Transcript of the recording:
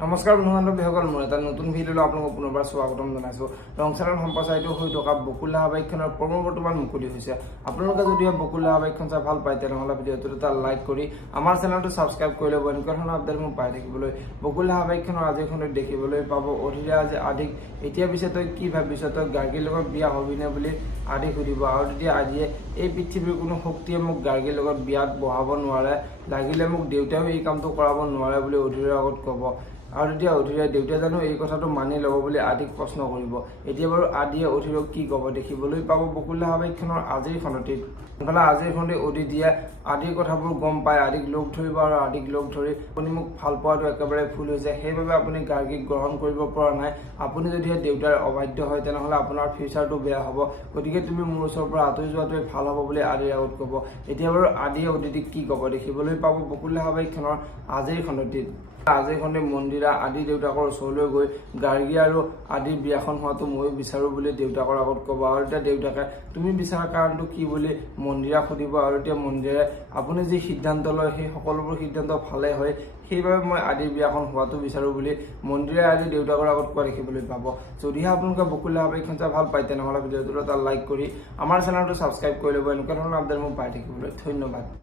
নমস্কাৰ বন্ধু-বান্ধৱীসকল, মই এটা নতুন ভিডিঅ'লৈ আপোনালোকক পুনৰবাৰ স্বাগতম জনাইছোঁ। ৰংচাৰৰ সম্প্ৰচাৰিত হৈ থকা বকুল ধাৰাবাহিকখনৰ প্ৰমো বৰ্তমান মুকলি হৈছে। আপোনালোকে যদি বকুল ধাৰাবাহিকখন চাই ভাল পায় তেনেহ'লে ভিডিঅ'টোত এটা লাইক কৰি আমাৰ চেনেলটো ছাবস্ক্ৰাইব কৰি ল'ব। এনেকুৱা ধৰণৰ আপডেট মোক পাই থাকিবলৈ। বকুল ধাৰাবাহিকখনৰ আজিৰ খণ্ডত দেখিবলৈ পাব অধীৰে আজি আদিক এতিয়া পিছে তই কি ভাবিছ, তই গাৰ্গীৰ লগত বিয়া হবিনে বুলি আদিক সুধিব। আৰু তেতিয়া আদিয়ে এই পৃথিৱীৰ কোনো শক্তিয়ে মোক গাৰ্গীৰ লগত বিয়াত বহাব নোৱাৰে, লাগিলে মোক দেউতাইও এই কামটো কৰাব নোৱাৰে বুলি অধীৰৰ আগত ক'ব। আৰু তেতিয়া অধীৰে দেউতাই জানো এই কথাটো মানি ল'ব বুলি আদিক প্ৰশ্ন কৰিব। এতিয়া বাৰু আদিয়ে অধীৰক কি ক'ব দেখিবলৈ পাব বকুল ধাৰাবাহিকখনৰ আজিৰ খণ্ডটিত। ইফালে আজিৰ খণ্ডে অদিতিয়ে আদিৰ কথাবোৰ গম পায়, আদিক লগ ধৰিব আৰু আদিক লগ ধৰি আপুনি মোক ভাল পোৱাটো একেবাৰে ভুল হৈছে, সেইবাবে আপুনি গাৰ্গীক গ্ৰহণ কৰিব পৰা নাই। আপুনি যদি দেউতাৰ অবাধ্য হয় তেনেহ'লে আপোনাৰ ফিউচাৰটো বেয়া হ'ব, গতিকে তুমি মোৰ ওচৰৰ পৰা আঁতৰি যোৱাটোৱে ভাল হ'ব বুলি আদিৰ আগত ক'ব। এতিয়া বাৰু আদিয়ে অদিতিক কি ক'ব দেখিবলৈ পাব বকুল ধাৰাবাহিকখনৰ আজিৰ খণ্ডটিত। আজিৰ খণ্ডে মন্দিৰা আদি দেউতাকৰ ওচৰলৈ গৈ গাৰ্গী আৰু আদিৰ বিয়াখন হোৱাটো ময়ো বিচাৰোঁ বুলি দেউতাকৰ আগত ক'ব। আৰু এতিয়া দেউতাকে তুমি বিচৰা কাৰণটো কি বুলি মন্দিৰাক সুধিব। আৰু এতিয়া মন্দিৰে আপুনি যি সিদ্ধান্ত লয় সেই সকলোবোৰ সিদ্ধান্ত ভালে হয়, সেইবাবে মই আদিৰ বিয়াখন হোৱাটো বিচাৰোঁ বুলি মন্দিৰে আদি দেউতাকৰ আগত কোৱা দেখিবলৈ পাব। যদিহে আপোনালোকে বকুল ধাৰাবাহিকখন চাই ভাল পায় তেনেহ'লে ভিডিঅ'টোত এটা লাইক কৰি আমাৰ চেনেলটো ছাবস্ক্ৰাইব কৰি ল'ব। এনেকুৱা ধৰণৰ আপডেট মোক পাই থাকিবলৈ ধন্যবাদ।